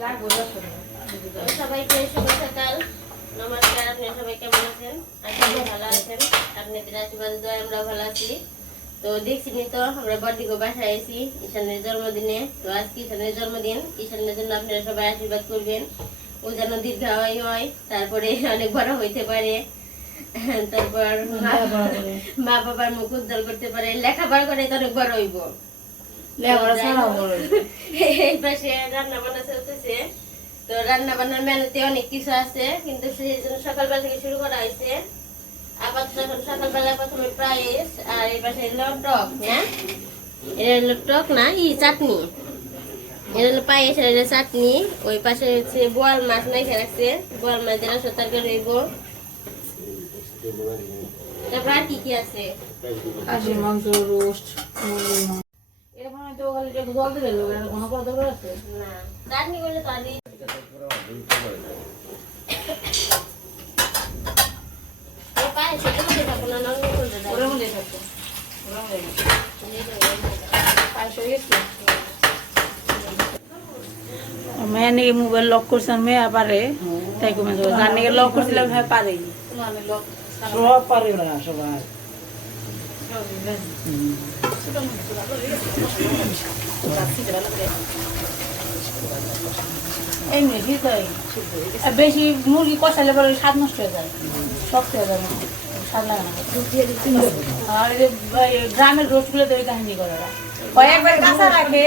তো সবাইকে শুভ সকাল। নমস্কার আপনারা সবাই কেমন আছেন? আশা ভালো আছেন। আপনাদের আশীর্বাদ দয় আমরা ভালো আছি। তো দেখছি তো আমরা বড়দিকে বাসায় আছি ঈশানের জন্মদিনে। তো আজকে ঈশানের জন্মদিন। ঈশানের জন্য আপনারা সবাই আশীর্বাদ করবেন। ও যেন দীর্ঘায়ু হয় তারপরে অনেক বড় হইতে পারে। তারপর মা- বাবার মুখ উজ্জ্বল করতে পারে। লেখাপড়া করে তো অনেক বড় হইব। এই পাশে রান্না বান্না চলতেছে। তো রান্না বান্নার মেনুতে অনেক কিছু আছে, কিন্তু সেই জন্য সকালবেলা থেকে শুরু করা হয়েছে। আপাতত এখন সকালবেলা প্রথমে প্রাইস আর এই পাশে হলো হ্যাঁ? এটা হলো না, ই চাটনি। এটা হলো পায়েস এটা চাটনি। ওই পাশে হচ্ছে বোয়াল মাছ মেখে রাখছে বোয়াল মাছ যেটা সত্তর রইব। তারপর আর কি কি আছে? মেয়ে নাকি মোবাইল লক করছে আর মেয়ে পারে। তাই কমে যাবে। যার নাকি লক করছিলাম হ্যাঁ পারে। সব পারে না সবাই। এমনি আর বেশি মুরগি কষালে পরে স্বাদ নষ্ট হয়ে যায়। শক্ত হয়ে যায়। স্বাদ লাগে না। আর গ্রামের রোস্টগুলো তো এই কাহিনী করে ওরা। কয়েকবার কাঁচা রাখে।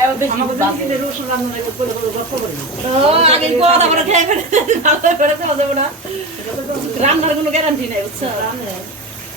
আর বেশি আগে কথা খেয়ে ফেলে রান্নার কোনো গ্যারান্টি নাই বুঝছ? ওই রান্না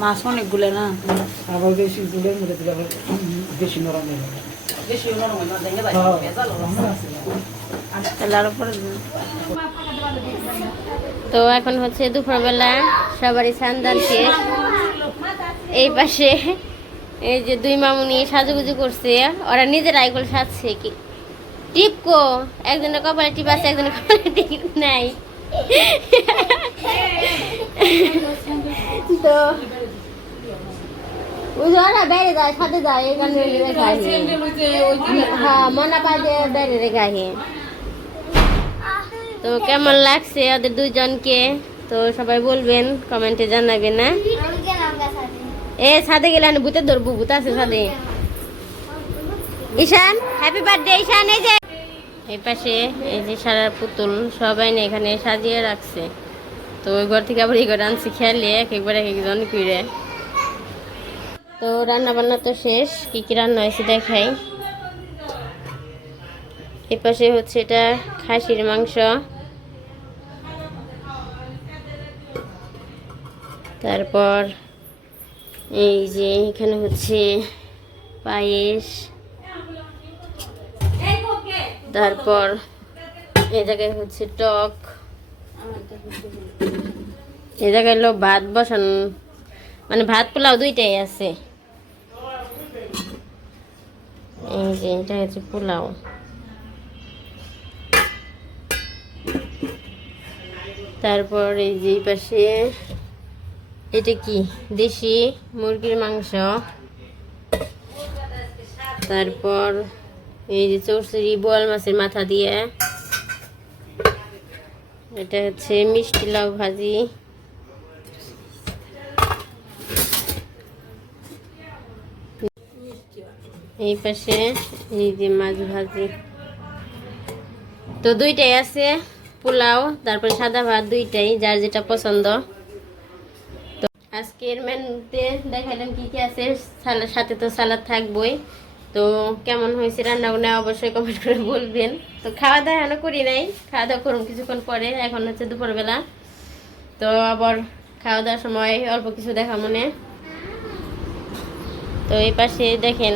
মাছ অনেকগুলো না? আবার বেশি মধ্যে দিলে আবার বেশি নরম হয়ে যাবে। দিন। তো এখন হচ্ছে দুপুরবেলা সবারই সান্দান শেষ। এই পাশে এই যে দুই মামুনি সাজুগুজু করছে ওরা নিজের আইগুলো সাজছে কি? টিপকো একজনের কপালে টিপ আছে একজনের কপালে টিপ নাই। তো ওই যে বাইরে যায় সাথে যায় এই কারণে রেখে আসে। হ্যাঁ মনা পায় বাইরে রেখে আসে। তো কেমন লাগছে ওদের দুজনকে তো সবাই বলবেন কমেন্টে জানাবেন না এ ছাদে গেলে আমি ভূতে ধরবো ভূত আছে ছাদে ঈশান হ্যাপি বার্থডে ঈশান এই যে। এই পাশে এই যে সারার পুতুল সবাই না এখানে সাজিয়ে রাখছে। তো ওই ঘর থেকে আবার এই ঘরে আনছি খেয়ালে এক একবার এক একজন ফিরে তো রান্না বান্না তো শেষ, কি কি রান্না হয়েছে দেখাই। এই পাশে হচ্ছে এটা খাসির মাংস। তারপর এই যে এখানে হচ্ছে পায়েস। তারপর এ জায়গায় হচ্ছে টক। এ জায়গায় ভাত বসান মানে ভাত পোলাও দুইটাই আছে। এই যে, এটা হচ্ছে পোলাও। তারপর এই যে পাশে, এটা কি? দেশি মুরগির মাংস। তারপর এই যে চৌচুরি বোয়াল মাছের মাথা দিয়ে। এটা হচ্ছে মিষ্টি লাউ ভাজি। এই পাশে, এই যে মাছ ভাজি। তো দুইটাই আছে, পোলাও, তারপর সাদা ভাত দুইটাই, যার যেটা পছন্দ। তো আজকের মেনুতে দেখালাম কি কি আছে। সাথে তো সালাদ থাকবই। তো কেমন হয়েছে রান্না বান্না অবশ্যই কমেন্ট করে বলবেন। তো খাওয়া দাওয়া এখনও করি নাই। খাওয়া দাওয়া করুন কিছুক্ষণ পরে, এখন হচ্ছে দুপুরবেলা। তো আবার খাওয়া দাওয়ার সময় অল্প কিছু দেখা মনে। তো এই পাশে দেখেন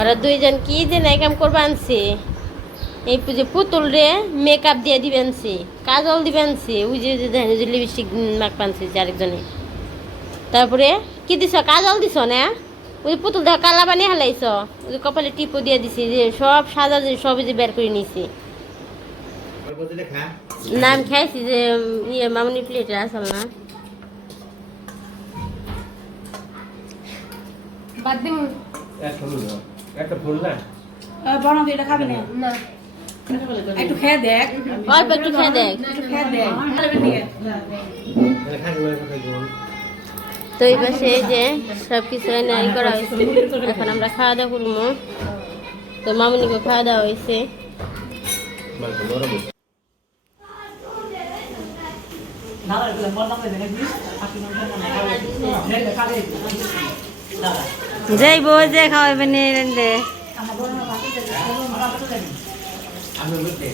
ওরা দুইজন কি যে নাই কাম করব আনছে? এই যে পুতুল রে মেকআপ দিয়ে দিবেন সে কাজল দিবেন সে ওই যে যে লিপস্টিক মাখ পানছে যে আরেকজনে। তারপরে কি দিছ? কাজল দিছ না? ওই পুতুল দেখো, কালা বানিয়ে হালাইছ। ওই কপালে টিপো দিয়ে দিছি, যে সব সাজা যে সব যে বের করে নিছি। নাম খাইছি যে ইয়ে মামনি প্লেটে আসল না বাদ দিন একটা ফুল না বানাবি এটা খাবি না একটু খেয়ে দেখ অল্প একটু খেয়ে দেখ একটু খেয়ে দেখ তো এই পাশে এই যে সব কিছু এনে করা হয়েছে এখন আমরা খাওয়া দাওয়া করব তো মামুনিকে খাওয়া দাওয়া হয়েছে যাইব যে খাওয়াবেন রে আমি বুঝতে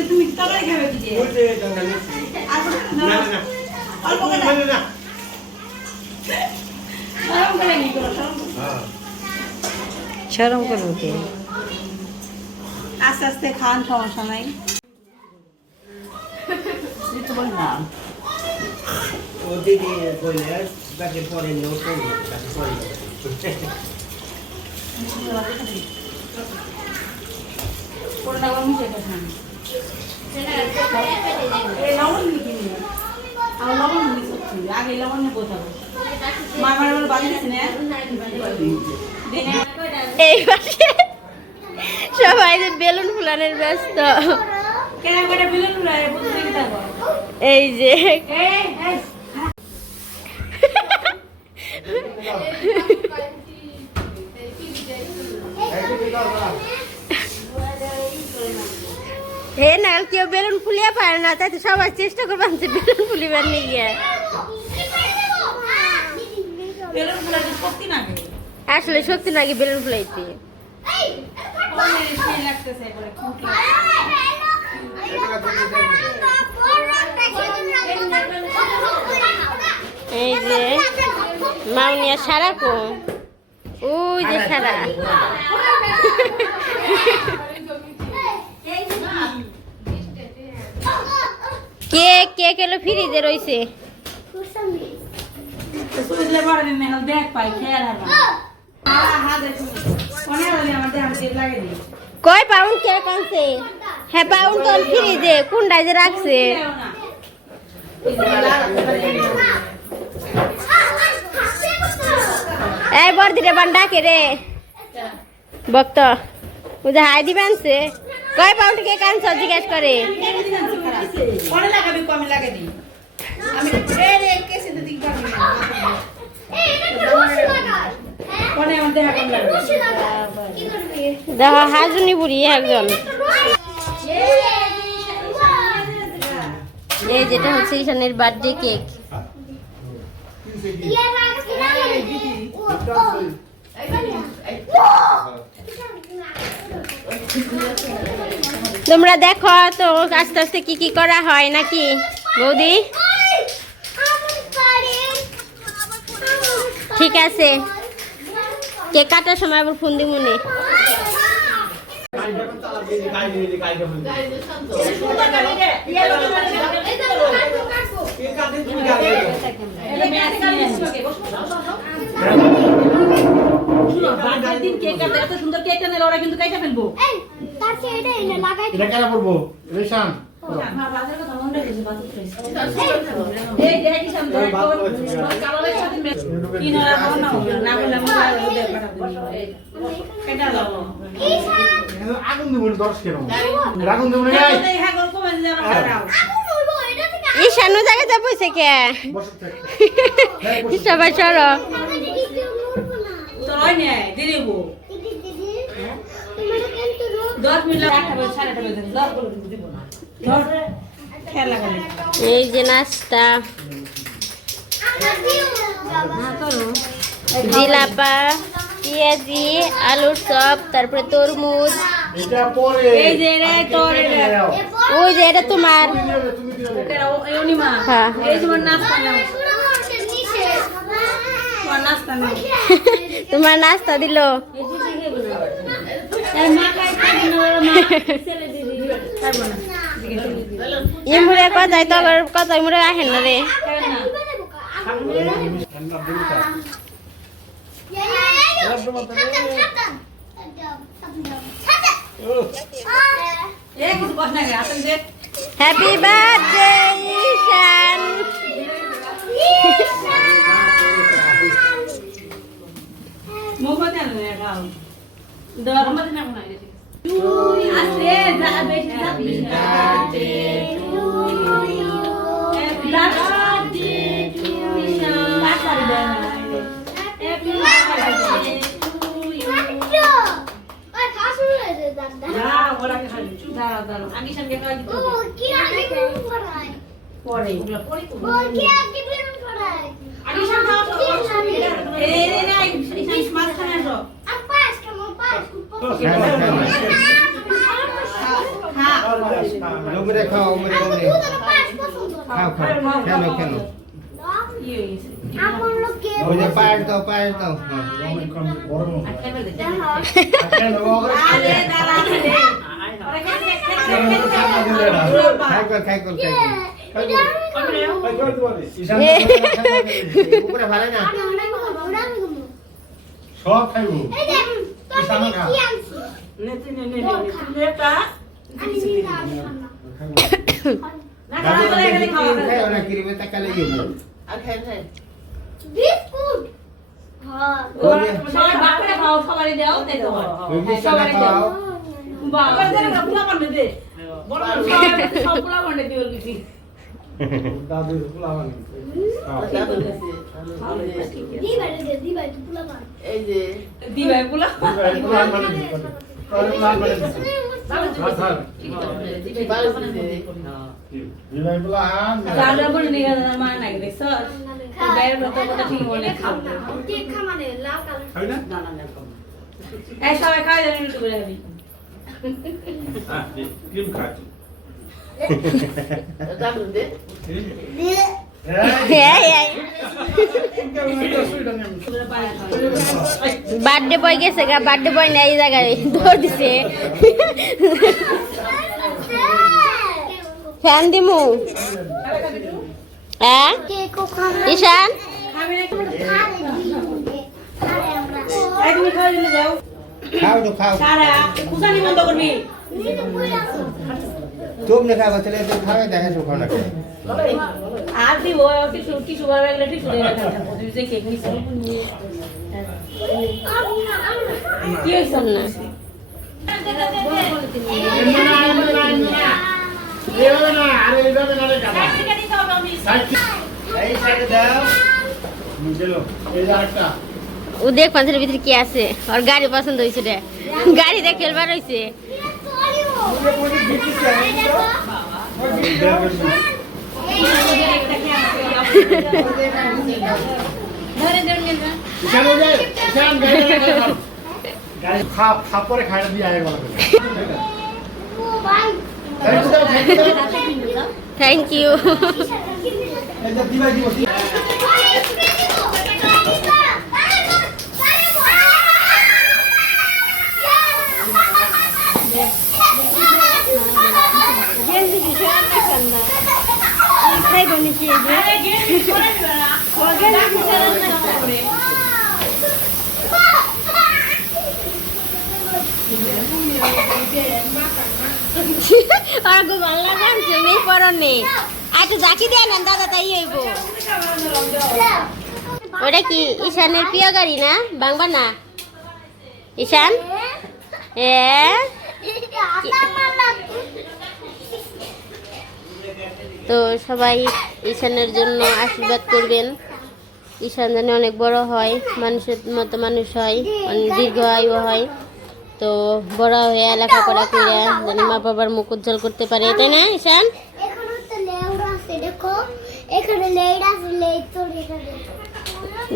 তুমি করে করব আস্তে আস্তে খান সমস্যা নাই। দিতে বল না। ও দিদি বললে তাকে পরে নিয়ে ও করবে তাকে পরে পুরোটা গরম সেটা এই আগে লবণ নিয়ে কোথাও বাড়ি না। পাশে সবাই বেলুন ফুলানের ব্যস্ত। এই যে হে না কেউ বেলুন ফুলিয়ে পারে না তাই তো সবাই চেষ্টা করবেন যে বেলুন ফুলিবার নিয়ে গিয়ে আসলে সত্যি নাকি বেলুন ফুলাইতে লাগতেছে এই যে মাউনিয়া সারা কো ওই যে সারা। কে কে কেলো ফ্রিজে রইছে। কয় পাউন্ড কে কনছে? হ্যাঁ পাউন্ড কোন ফ্রিজে কোনটায় যে রাখছে? এই বর্দিরে বান ডাকে রে। বক্ত বুঝে হাই দিবেন সে কয় পাউন্ড কে জিজ্ঞেস করে। কনে রে দেহ কম লাগে দেখো হাজুনি বুড়ি একজন। এই যেটা হচ্ছে ঈশানের বার্থডে কেক তোমরা দেখো তো, আস্তে আস্তে কি কি করা হয় নাকি? বৌদি? ঠিক আছে। কেক কাটার সময় আবার ফোন দিব দিন কেক কাটে এত সুন্দর কেকটা নিলে ওরা কিন্তু কাইটা ফেলব এটা কেন করব রেশান এই দেখ কি সুন্দর কালারের সাথে কি না রাখো না না আগুন দেবো দশ কেন আগুন দেবো হ্যাঁ ঈশানু বসে কে সবাই লাগালে এই যে নাস্তা। জিলাপা পেঁয়াজি আলুর চপ তারপরে তরমুজ। এটা পরে এই যে রে তোর রে ওই যে এটা তোমার হ্যাঁ। এই তোমার নাস্তা নেই তোমার নাস্তা দিল ইমুরে কথাই তো আবার কথাই মুরে আহেন না রে এ কিছু কষ্ট না আসেন যে হ্যাপি বার্থডে ঈশান মোমবাতি দাঁড়াও, দাঁড়াও। আগে সঙ্গে খাওয়া দিতে হবে। পরে, ওগুলো পরে তো বলব। আগে সঙ্গে খাওয়া তো। এই, এই, এই, এই, এই, এই, মাঝখানে আসো। খা। লোমরে খাও ওমরে ওমরে খাও খাও কেন কেন কি হয়ে গেছে? ওই যে পায়েস দাও পায়েস দাও হ্যাঁ। সব খাইব বিস্কুট ওই সবাই খাও, সবারই দাও, তাই তো হয়। হ্যাঁ, খাও দাও। মা নাকি দেখছ? সবাই খাওয়া যাবে একটু করে খাবি। হ্যাঁ ক্রিম খাচ্ছ। বার্থডে বয় গেছে গা, বার্থডে বয় না এই জায়গায়, দৌড় দিছে। ফ্যান দিমু। হ্যাঁ? ঈশান? খাও তো খাও খুশানি বন্ধ করবি। তুমি তো দেখা সুখ না আর দিব, টিস্যু, টিস্যু বার হয়ে গেলে টিস্যু দিয়ে রাখা তুই যে কেক নিছিস। কি? না। এই সাইডে দাও এই যে আরেকটা ও দেখ পাঁচের ভিতরে কি আছে। ওর গাড়ি পছন্দ হয়েছে রে। গাড়ি দেখে খেলবার হয়েছে। ইশান ওই যে ইশান গাড়ি গাড়ি খাপ খাপ করে খাইটা দিয়ে আয় বলা করে ও ভাই থ্যাংক ইউ দিবাই দিব আরে, গেট করে দিবে না। আর খুব ভালো লাগছে মেয়ে পরনে আচ্ছা জাকি দেয় না দাদা তাই হইব। ওটা কি ঈশানের প্রিয় গাড়ি না? বাংবা না? ঈশান? এ? তো সবাই ঈশানের জন্য আশীর্বাদ করবেন। ঈশান যেন অনেক বড় হয় মানুষের মতো মানুষ হয় অনেক দীর্ঘ আয়ু হয়। তো বড় হয়ে লেখাপড়া করে যেন মা বাবার মুখ উজ্জ্বল করতে পারে তাই না ঈশান?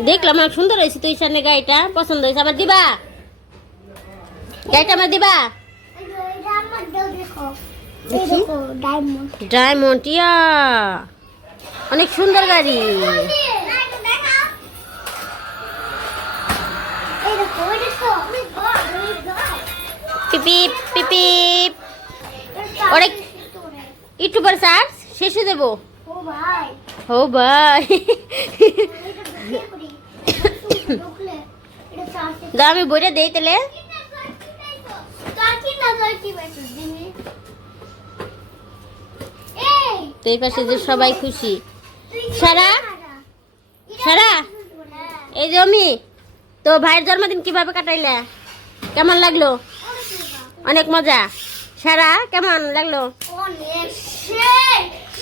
দেখলাম অনেক সুন্দর হয়েছে তো ঈশানের গাড়িটা পছন্দ হয়েছে। আমার দিবা? গাড়িটা আমার দিবা? দেখি ডায়মন্ড ইয়া অনেক সুন্দর গাড়ি পিপিপ পিপিপ ওরে ইউটিউবার স্যার শেষে দেব ও ভাই দাও আমি বইটা দেই তাহলে তো এই পাশে যে সবাই খুশি। সারা? সারা? এই যে আমি তো ভাইয়ের জন্মদিন কীভাবে কাটাইলে? কেমন লাগল? অনেক মজা। সারা কেমন লাগল?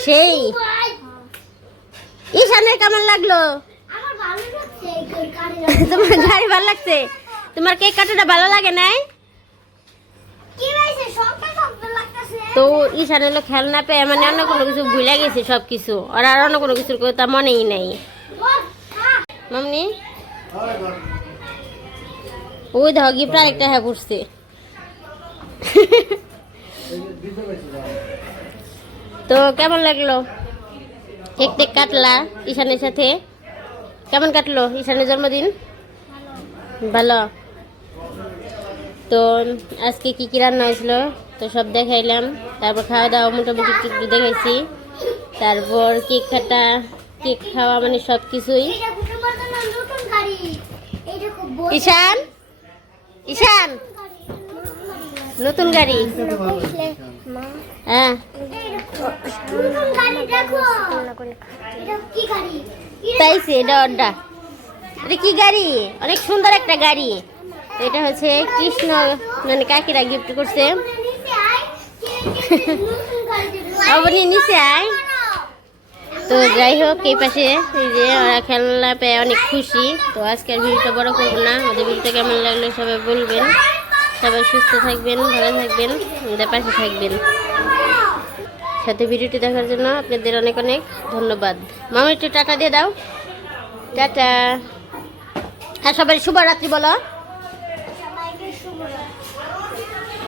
সেই। ঈশানের কেমন লাগল? তোমার গাড়ি ভালো লাগছে? তোমার কেক কাটাটা ভালো লাগে নাই কি হয়েছে সবটা শব্দ লাগতেছে তো ঈশান হলো খেলনা পেয়ে মানে অন্য কোনো কিছু ভুলে গেছে সব কিছু আর আর অন্য কোনো কিছুর কথা মনেই নাই। মামনি? ওই দেখো, গিফট আরেকটা হ্যাঁ পড়ছে। তো কেমন লাগল? কেক টেক কাটলা ঈশানের সাথে। কেমন কাটলো ঈশানের জন্মদিন? ভালো। তো আজকে কি কি রান্না হয়েছিল? তো সব দেখাইলাম। তারপর খাওয়া দাওয়া মোটামুটি একটু একটু দেখাইছি। তারপর কেক কাটা, কেক খাওয়া মানে সব কিছুই। ঈশান? ঈশান? নতুন গাড়ি। হ্যাঁ। তাইছে, এটা অড্ডা। এটা কি গাড়ি? অনেক সুন্দর একটা গাড়ি। এটা হচ্ছে কৃষ্ণ মানে কাকিরা গিফট করছে। অবনি নিচে আয়। তো যাই হোক, এই পাশে এই যে ওরা খেলনা পেয়ে অনেক খুশি। তো আজকের ভিডিওটা বড় করব না। আমাদের ভিডিওটা কেমন লাগল সবাই বলবেন। সবাই সুস্থ থাকবেন, ভালো থাকবেন, আমাদের পাশে থাকবেন। সাথে ভিডিওটি দেখার জন্য আপনাদের অনেক অনেক ধন্যবাদ। মামা, একটু টাটা দিয়ে দাও। টাটা। হ্যাঁ সবাই শুভরাত্রি বলো।